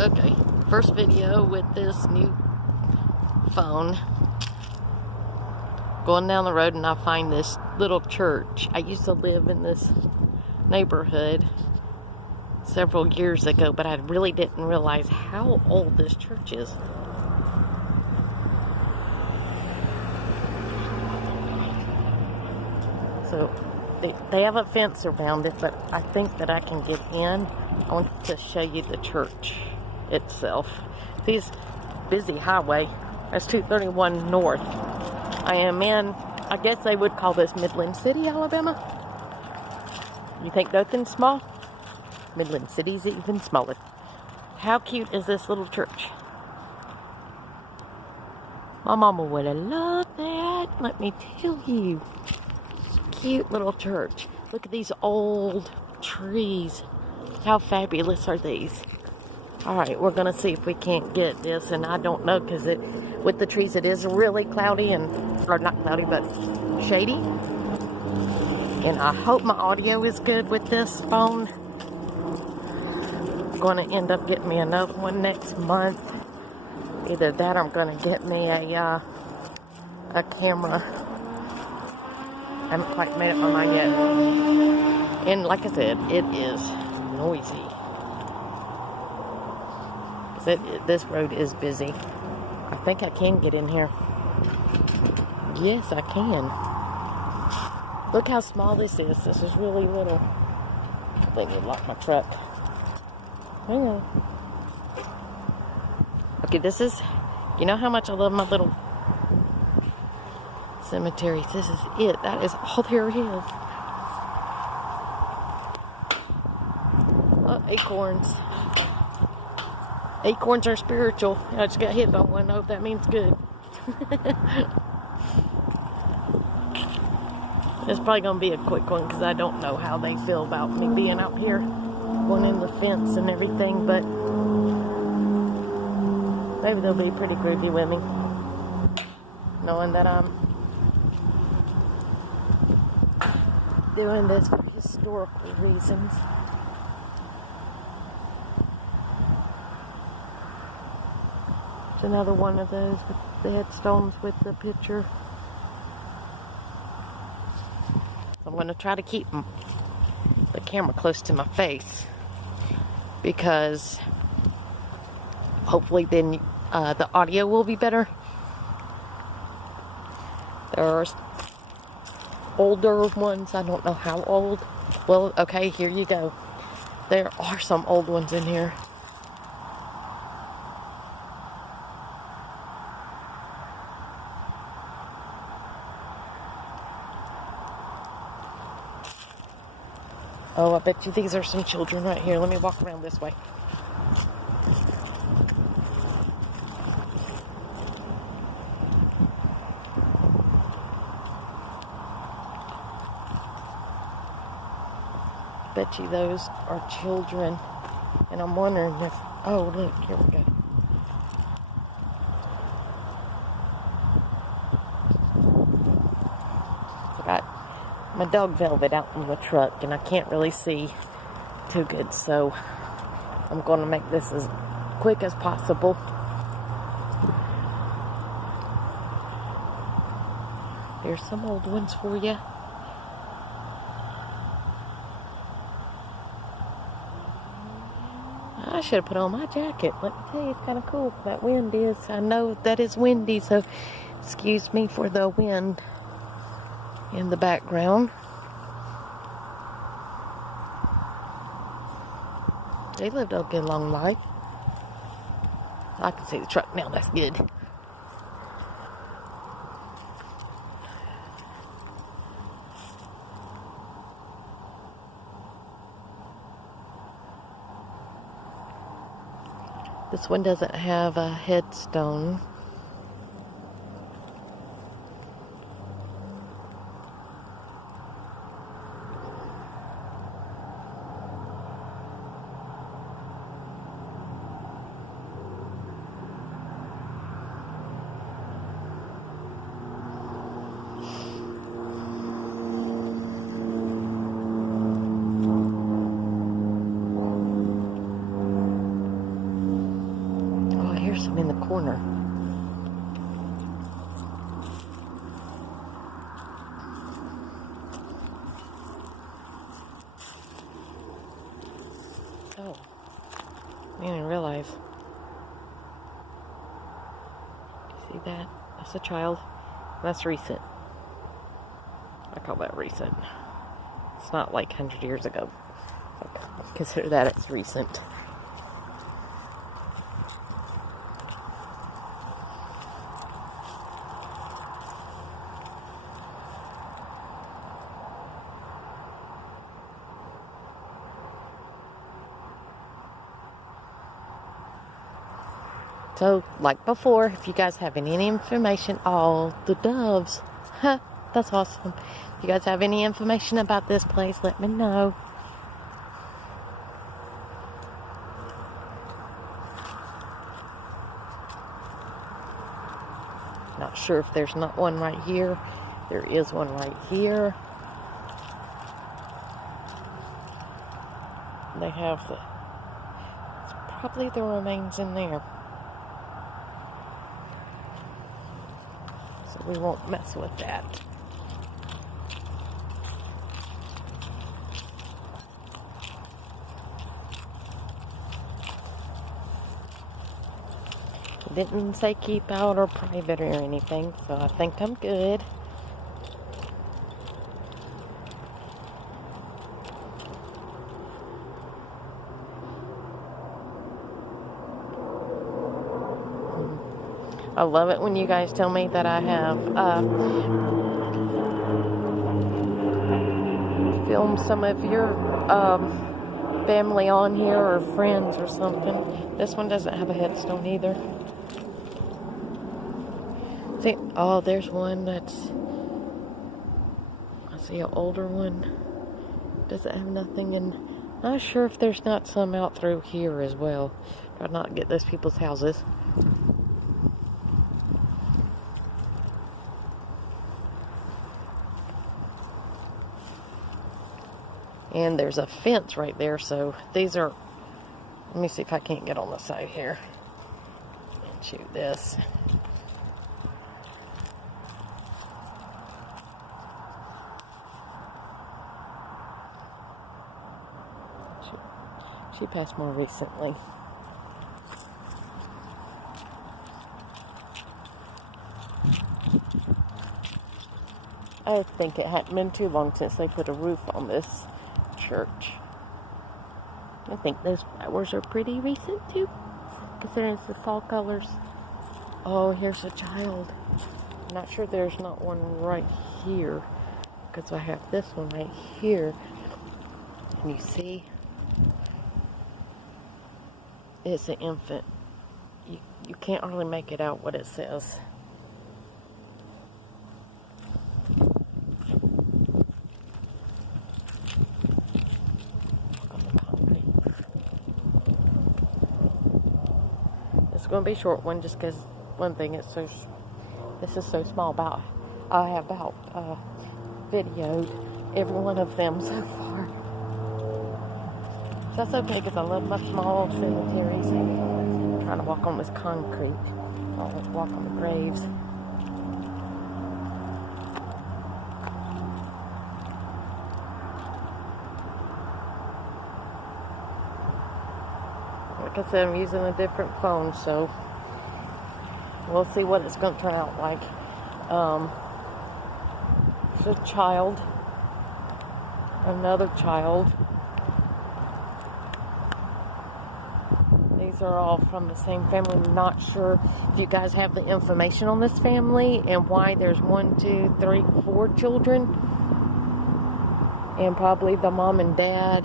Okay, first video with this new phone. Going down the road and I find this little church. I used to live in this neighborhood several years ago, but I really didn't realize how old this church is. So they have a fence around it, but I think that I can get in. I want to show you the church itself. See, busy highway. That's 231 North. I am in, I guess they would call this Midland City, Alabama. You think nothing's small? Midland City's even smaller. How cute is this little church? My mama would have loved that. Let me tell you. Cute little church. Look at these old trees. How fabulous are these? Alright, we're going to see if we can't get this. And I don't know, because with the trees it is really cloudy or not cloudy, but shady. And I hope my audio is good with this phone. I'm going to end up getting me another one next month. Either that or I'm going to get me a camera. I haven't quite made up my mind yet. And like I said, it is noisy. This road is busy. I think I can get in here. Yes, I can. Look how small this is. This is really little. I think it locked my truck. Hang on. Okay, this is... You know how much I love my little cemeteries. This is it. That is all there is. Oh, acorns. Acorns are spiritual. I just got hit by one. I hope that means good. It's probably going to be a quick one because I don't know how they feel about me being out here going in the fence and everything, but maybe they'll be pretty groovy with me, knowing that I'm doing this for historical reasons. It's another one of those with the headstones with the picture. I'm going to try to keep the camera close to my face because hopefully then the audio will be better. There are older ones. I don't know how old. Well, okay, here you go. There are some old ones in here. Oh, I bet you these are some children right here. Let me walk around this way. Bet you those are children. And I'm wondering if... Oh, look, here we go. I got my dog Velvet out in the truck, and I can't really see too good, so I'm going to make this as quick as possible. There's some old ones for you. I should have put on my jacket. Let me tell you, it's kind of cool. That wind is. I know that it's windy, so excuse me for the wind in the background. They lived a good long life. I can see the truck now. That's good. This one doesn't have a headstone. in the corner. Oh, I didn't realize. See that? That's a child. That's recent. I call that recent. It's not like 100 years ago. I consider that as recent. So, like before, if you guys have any information, all the doves. Huh, that's awesome. If you guys have any information about this place, let me know. Not sure if there's not one right here. There is one right here. They have it's probably the remains in there. So we won't mess with that. Didn't say keep out or private or anything, so I think I'm good. I love it when you guys tell me that I have filmed some of your family on here or friends or something. This one doesn't have a headstone either. See, oh, there's one that's, I see an older one. Doesn't have nothing, and not sure if there's not some out through here as well. Try not to get those people's houses. And there's a fence right there, so these are, let me see if I can't get on the side here and shoot this. She passed more recently. I think it hadn't been too long since they put a roof on this church. I think those flowers are pretty recent too, considering it's the fall colors. Oh, here's a child. I'm not sure there's not one right here, because I have this one right here. And you see, it's an infant. You can't really make it out what it says. It's going to be a short one, just because one thing, this is so small. I have videoed every one of them so far. So that's okay, because I love my small cemeteries. I'm trying to walk on this concrete. I'll walk on the graves. Like I said, I'm using a different phone, so we'll see what it's going to turn out like. There's a child, another child. These are all from the same family. I'm not sure if you guys have the information on this family and why there's 1, 2, 3, 4 children, and probably the mom and dad.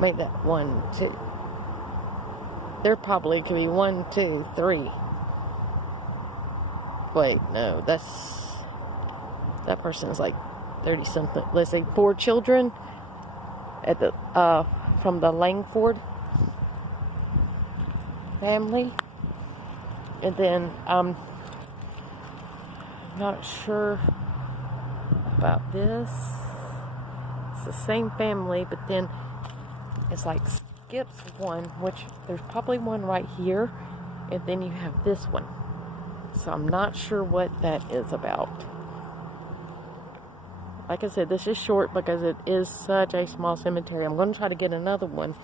Make that 1, 2. There probably could be 1, 2, 3. Wait, no, that person's like 30 something. Let's say 4 children at the from the Langford family. And then I'm not sure about this. It's the same family, but then it's like skips one, which there's probably one right here, And then you have this one. So I'm not sure what that is about. Like I said, this is short because it is such a small cemetery. I'm going to try to get another one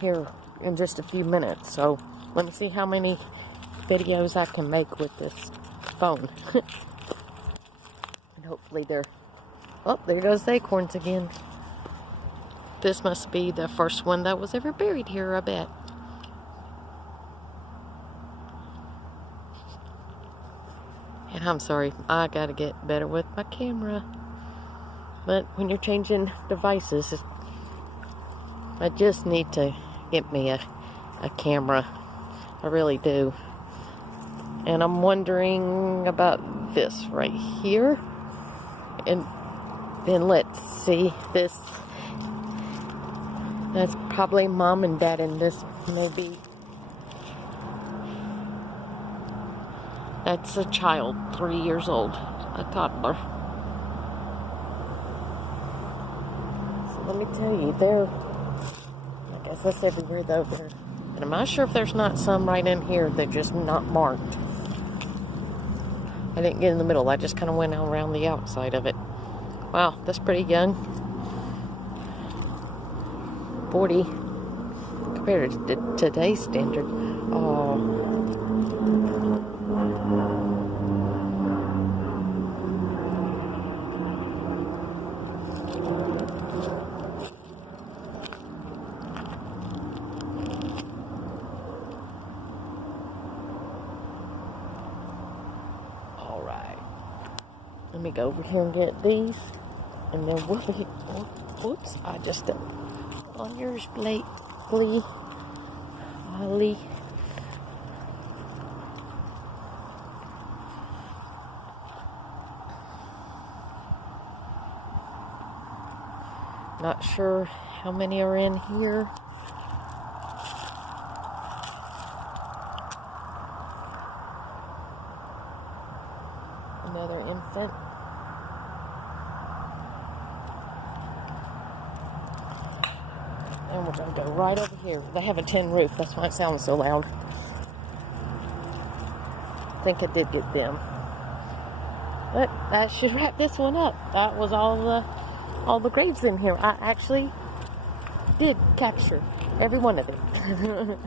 here in just a few minutes. So let me see how many videos I can make with this phone. And hopefully they're... Oh, there goes the acorns again. This must be the first one that was ever buried here, I bet. And I'm sorry, I gotta get better with my camera. But when you're changing devices, I just need to get me a camera. I really do. And I'm wondering about this right here. And then let's see this. That's probably mom and dad, and this maybe that's a child, 3 years old, a toddler. So let me tell you, I guess that's everywhere though. And I'm not sure if there's not some right in here that just not marked. I didn't get in the middle. I just kind of went around the outside of it. Wow, that's pretty young. 40 compared to today's standard. Oh. All right. Let me go over here and get these, and then we'll be. Whoops! I just on yours, Blake, Holly. Not sure how many are in here. Another infant. And we're going to go right over here. They have a tin roof. That's why it sounds so loud. I think I did get them. But that should wrap this one up. That was all the graves in here. I actually did capture every one of them.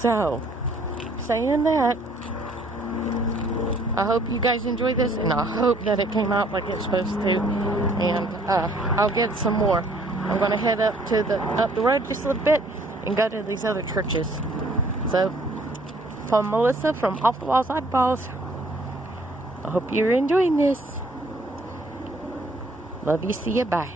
So, saying that, I hope you guys enjoyed this, and I hope that it came out like it's supposed to. And I'll get some more. I'm going to head up the road just a little bit and go to these other churches. So, from Melissa from Off the Walls Oddballs, I hope you're enjoying this. Love you. See you. Bye.